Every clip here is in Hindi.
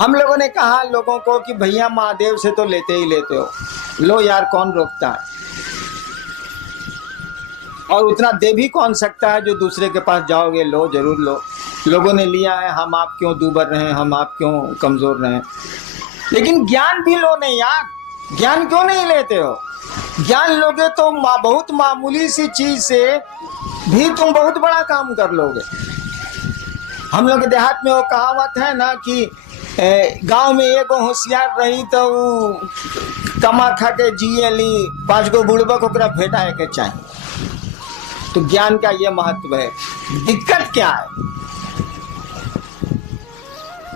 हम लोगों ने कहा लोगों को कि भैया महादेव से तो लेते ही लेते हो, लो यार कौन रोकता है, और उतना दे भी कौन सकता है जो दूसरे के पास जाओगे, लो जरूर लो। लोगों ने लिया है, हम आप क्यों दूबर रहे, हम आप क्यों कमजोर रहे। लेकिन ज्ञान भी लो नहीं यार, ज्ञान क्यों नहीं लेते हो? ज्ञान लोगे तो बहुत मामूली सी चीज से भी तुम बहुत बड़ा काम कर लोगे। हम लोग के देहात में वो कहावत है ना कि गांव में एगो होशियार रही तो कमा खा के जिए ली, 5 गो बुड़बक ओकरा भेटा के चाहिए। तो ज्ञान का ये महत्व है। दिक्कत क्या है?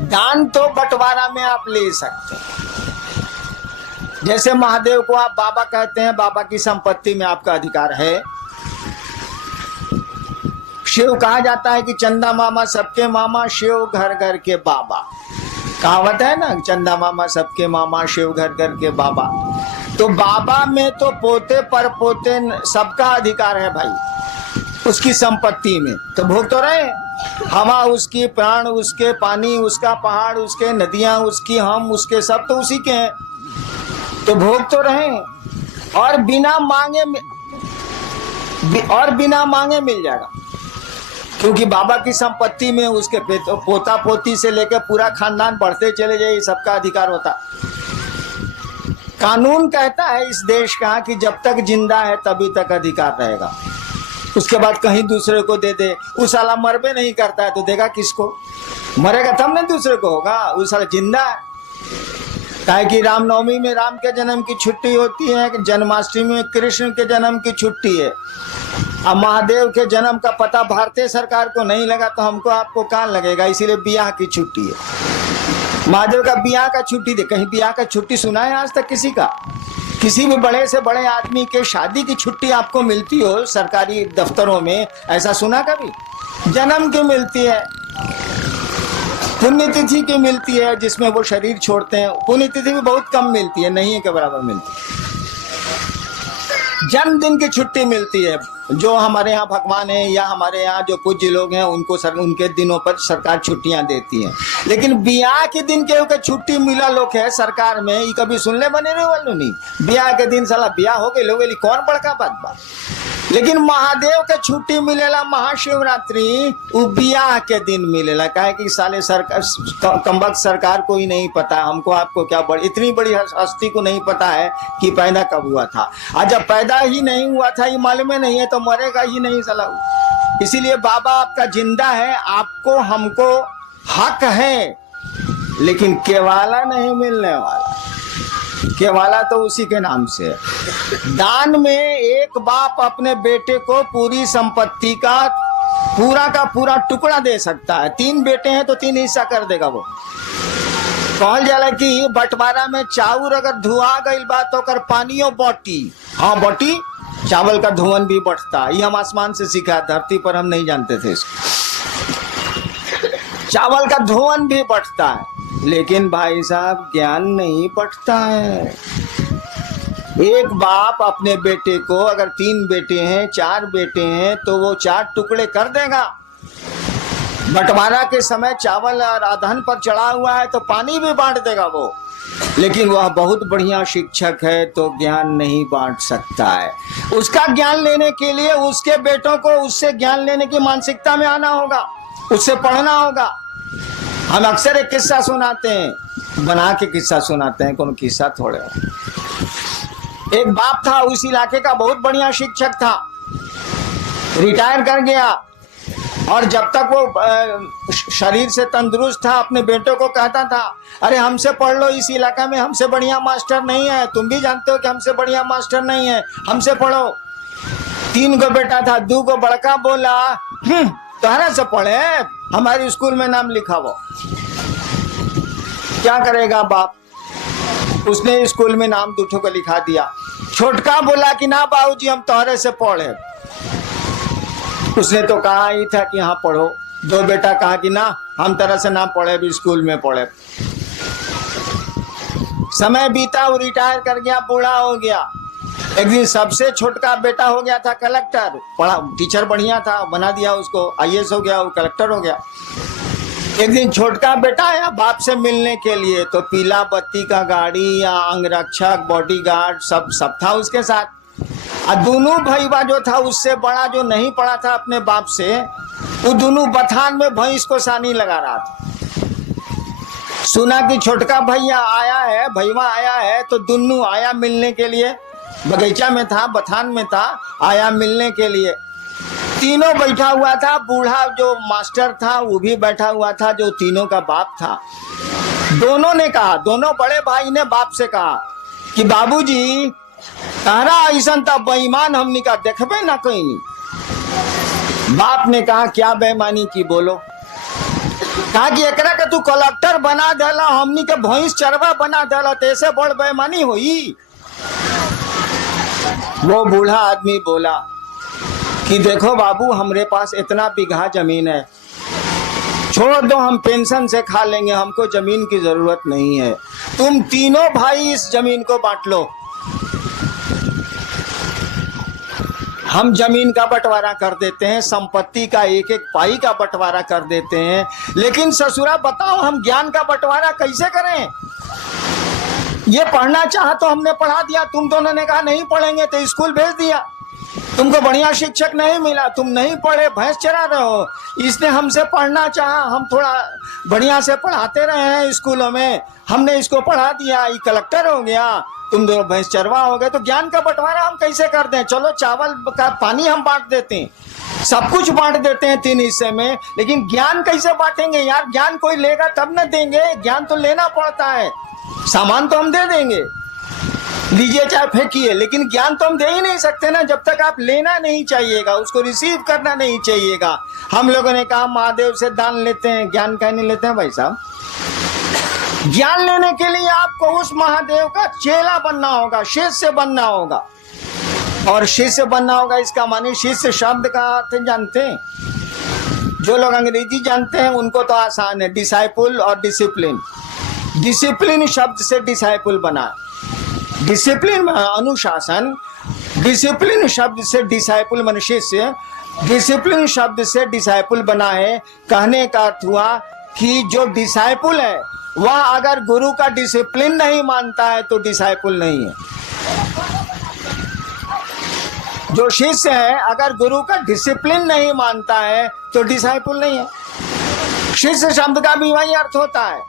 दान तो बंटवारा में आप ले सकते हैं। जैसे महादेव को आप बाबा कहते हैं, बाबा की संपत्ति में आपका अधिकार है। शिव कहा जाता है कि चंदा मामा सबके मामा, शिव घर घर के बाबा। कहावत है ना, चंदा मामा सबके मामा, शिव घर घर के बाबा। तो बाबा में तो पोते पर पोते सबका अधिकार है भाई, उसकी संपत्ति में। तो भोग तो रहे, हवा उसकी, प्राण उसके, पानी उसका, पहाड़ उसके, नदियां उसकी, हम उसके, सब तो उसी के हैं। तो भोग तो रहे और बिना मांगे मिल जाएगा, क्योंकि बाबा की संपत्ति में उसके पोता पोती से लेकर पूरा खानदान बढ़ते चले जाए, सबका अधिकार होता। कानून कहता है इस देश का कि जब तक जिंदा है तभी तक अधिकार रहेगा, उसके बाद कहीं दूसरे को दे दे। उस साला मरबे नहीं करता है तो देगा किसको? मरेगा तब ना दूसरे को होगा, उस साला जिंदा है। काहे कि रामनवमी में राम के जन्म की छुट्टी होती है, जन्माष्टमी में कृष्ण के जन्म की छुट्टी है। अब महादेव के जन्म का पता भारतीय सरकार को नहीं लगा तो हमको आपको कहाँ लगेगा, इसीलिए बियाह की छुट्टी है। महादेव का बियाह का छुट्टी दे, कहीं बियाह का छुट्टी सुना है आज तक किसी का? किसी भी बड़े से बड़े आदमी के शादी की छुट्टी आपको मिलती हो सरकारी दफ्तरों में, ऐसा सुना कभी? जन्म की मिलती है, पुण्यतिथि की मिलती है जिसमें वो शरीर छोड़ते हैं, पुण्यतिथि भी बहुत कम मिलती है, नहीं के बराबर मिलती है। जन्मदिन की छुट्टी मिलती है, जो हमारे यहाँ भगवान है या हमारे यहाँ जो पूज्य लोग हैं उनको उनके दिनों पर सरकार छुट्टियां देती है। लेकिन बियाह के दिन के छुट्टी मिला लोग है सरकार में, ये कभी सुनने बने रहे वालों नहीं। बियाह के दिन साला बियाह हो गए लोग, कौन बड़का बात। लेकिन महादेव के छुट्टी मिलेला महाशिवरात्रि, वो बियाह के दिन मिलेला। काहे कि साले सरकार कमबख्त सरकार को ही नहीं पता, हमको आपको क्या इतनी बड़ी हस्ती को नहीं पता है कि पैदा कब हुआ था। आज जब पैदा ही नहीं हुआ था ये मालूम नहीं है तो मरेगा ही नहीं साला। इसीलिए बाबा आपका जिंदा है, आपको हमको हक है, लेकिन केवाला नहीं मिलने वाला। केवाला तो उसी के नाम से है। दान में एक बाप अपने बेटे को पूरी संपत्ति का पूरा टुकड़ा दे सकता है। 3 बेटे हैं तो 3 हिस्सा कर देगा वो। कहल जाला कि बंटवारा में चाउर अगर धुआ गई बात तो कर पानियों बटी, हाँ बटी, चावल का धुवन भी बढ़ता। ये हम आसमान से सीखा, धरती पर हम नहीं जानते थे इसको। चावल का धुवन भी बढ़ता है, लेकिन भाई साहब ज्ञान नहीं बढ़ता है। एक बाप अपने बेटे को, अगर 3 बेटे हैं 4 बेटे हैं तो वो 4 टुकड़े कर देगा। बंटवारा के समय चावल और अधन पर चढ़ा हुआ है तो पानी भी बांट देगा वो। लेकिन वह बहुत बढ़िया शिक्षक है तो ज्ञान नहीं बांट सकता है। उसका ज्ञान लेने के लिए उसके बेटों को उससे ज्ञान लेने की मानसिकता में आना होगा, उससे पढ़ना होगा। हम अक्सर एक किस्सा सुनाते हैं, बना के किस्सा सुनाते हैं, कौन किस्सा थोड़े। एक बाप था, उस इलाके का बहुत बढ़िया शिक्षक था, रिटायर कर गया, और जब तक वो शरीर से तंदुरुस्त था अपने बेटों को कहता था, अरे हमसे पढ़ लो, इस इलाका में हमसे बढ़िया मास्टर नहीं है, तुम भी जानते हो कि हमसे बढ़िया मास्टर नहीं है, हमसे पढ़ो। 3 गो बेटा था, 2 गो बड़का बोला तोहरा से पढ़े, हमारे स्कूल में नाम लिखाओ। क्या करेगा बाप, उसने स्कूल में नाम 2 को लिखा दिया। छोटका बोला कि ना बाबूजी हम तोहरे से पढ़े। उसने तो कहा ही था कि हाँ पढ़ो। 2 बेटा कहा कि ना हम तरह से ना पढ़े, भी स्कूल में पढ़े। समय बीता, वो रिटायर कर गया, बूढ़ा हो गया। एक दिन सबसे छोटका बेटा हो गया था कलेक्टर, पढ़ा टीचर बढ़िया था, बना दिया उसको, IAS हो गया, वो कलेक्टर हो गया। एक दिन छोटका बेटा आया बाप से मिलने के लिए, तो पीला बत्ती का गाड़ी या अंगरक्षक बॉडीगार्ड सब था उसके साथ। और दोनों भाईबा जो था उससे बड़ा जो नहीं पड़ा था अपने बाप से, वो दोनों बथान में भैंस को सानी लगा रहा था। सुना कि छोटका भैया आया है, भैया आया है, तो दोनों आया मिलने के लिए। बगीचा में था, बथान में था, आया मिलने के लिए। तीनों बैठा हुआ था, बूढ़ा जो मास्टर था वो भी बैठा हुआ था, जो तीनों का बाप था। दोनों ने कहा, दोनों बड़े भाई ने बाप से कहा कि बाबूजी तारा ऐसा था बेईमान हमनी का देखबे ना कहीं नहीं। बाप ने कहा क्या बेईमानी की बोलो। कहा कि एकरा के तू कलेक्टर बना देला, हमनी के भैंस चरवा बना देला, तो ऐसे बड़ बेईमानी हुई। वो बूढ़ा आदमी बोला कि देखो बाबू हमरे पास इतना बीघा जमीन है, छोड़ दो हम पेंशन से खा लेंगे, हमको जमीन की जरूरत नहीं है, तुम तीनों भाई इस जमीन को बांट लो। हम जमीन का बंटवारा कर देते हैं, संपत्ति का एक एक पाई का बंटवारा कर देते हैं, लेकिन ससुरा बताओ हम ज्ञान का बंटवारा कैसे करें। ये पढ़ना चाहा तो हमने पढ़ा दिया, तुम दोनों ने कहा नहीं पढ़ेंगे तो स्कूल भेज दिया। तुमको बढ़िया शिक्षक नहीं मिला, तुम नहीं पढ़े, भैंस चरा रहे हो। इसने हमसे पढ़ना चाहा, हम थोड़ा बढ़िया से पढ़ाते रहे हैं स्कूलों में, हमने इसको पढ़ा दिया, ये कलेक्टर हो गया, तुम दोनों भैंस चरवा हो गए। तो ज्ञान का बंटवारा हम कैसे कर दें। चलो चावल का पानी हम बांट देते हैं, सब कुछ बांट देते हैं 3 हिस्से में, लेकिन ज्ञान कैसे बांटेंगे यार। ज्ञान कोई लेगा तब न देंगे, ज्ञान तो लेना पड़ता है। सामान तो हम दे देंगे, लीजिए चाहे फेंकिए, लेकिन ज्ञान तो हम दे ही नहीं सकते ना जब तक आप लेना नहीं चाहिएगा, उसको रिसीव करना नहीं चाहिएगा। हम लोगों ने कहा महादेव से दान लेते हैं, ज्ञान कहीं नहीं लेते हैं भाई साहब। ज्ञान लेने के लिए आपको उस महादेव का चेला बनना होगा, शिष्य बनना होगा। और शिष्य बनना होगा इसका माने शिष्य शब्द का अर्थ जानते हैं। जो लोग अंग्रेजी जानते हैं उनको तो आसान है, डिसाइपुल और डिसिप्लिन। डिसिप्लिन शब्द से डिसाइपुल बना, डिसिप्लिन अनुशासन, डिसिप्लिन शब्द से डिसाइपुल मन शिष्य, डिसिप्लिन शब्द से डिसाइपुल बना है। कहने का अर्थ हुआ कि जो डिसाइपुल है वह अगर गुरु का डिसिप्लिन नहीं मानता है तो डिसाइपुल नहीं है। जो शिष्य है अगर गुरु का डिसिप्लिन नहीं मानता है तो डिसाइपुल नहीं है। शिष्य शब्द का भी वही अर्थ होता है।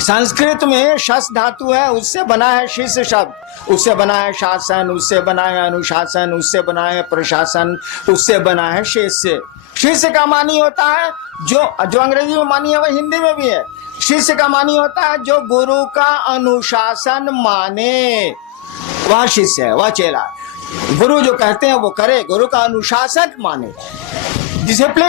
संस्कृत में शस धातु है, उससे बना है शिष्य शब्द, उससे बना है शासन, उससे बना है अनुशासन, उससे बना है प्रशासन, उससे बना है शिष्य। शिष्य का मानी होता है जो अंग्रेजी में मानी है वह हिंदी में भी है। शिष्य का मानी होता है जो गुरु का अनुशासन माने, वह शिष्य है, वह चेला। गुरु जो कहते हैं वो करे, गुरु का अनुशासन माने, डिसिप्लिन